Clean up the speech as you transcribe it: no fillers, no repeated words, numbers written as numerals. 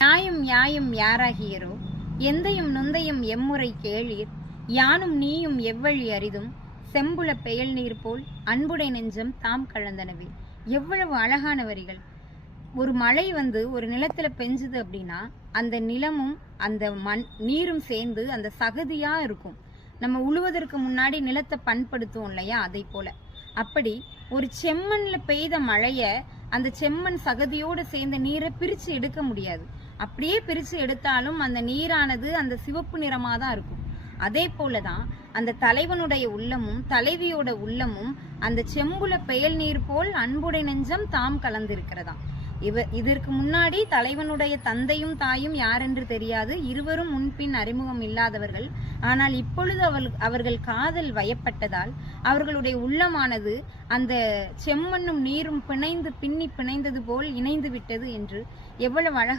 நியாயம் நியாயம் யாராகியரோ எந்தையும் நொந்தையும் எம்முறை கேளீர் யானும் நீயும் எவ்வழி அரிதும் செம்புல பெயல் நீர் போல் அன்புடை நெஞ்சம் தாம் கலந்தனவே. எவ்வளவு அழகான வரிகள். ஒரு மழை ஒரு நிலத்துல பெஞ்சுது அப்படின்னா அந்த நிலமும் அந்த நீரும் சேர்ந்து அந்த சகதியா இருக்கும். நம்ம உழுவதற்கு முன்னாடி நிலத்தை பண்படுத்துவோம் இல்லையா, அதை போல. அப்படி ஒரு செம்மண்ல பெய்த மழைய அந்த செம்மண் சகதியோடு சேர்ந்த நீரை பிரிச்சு எடுக்க முடியாது. அப்படியே பிரிச்சு எடுத்தாலும் அந்த நீரானது அந்த சிவப்பு நிறமா தான் இருக்கும். அதே போலதான் அந்த தலைவனுடைய உள்ளமும் தலைவியோட உள்ளமும் அந்த செம்புல பெயல் நீர் போல் அன்புடை நெஞ்சம் தாம் கலந்திருக்கிறதாம். இதற்கு முன்னாடி தலைவனுடைய தந்தையும் தாயும் யாரென்று தெரியாது. இருவரும் முன்பின் அறிமுகம் இல்லாதவர்கள். ஆனால் இப்பொழுது அவர்கள் காதல் வயப்பட்டதால் அவர்களுடைய உள்ளமானது அந்த செம்மண்ணும் நீரும் பிணைந்து பின்னி பிணைந்தது போல் இணைந்து விட்டது என்று எவ்வளவு அழகா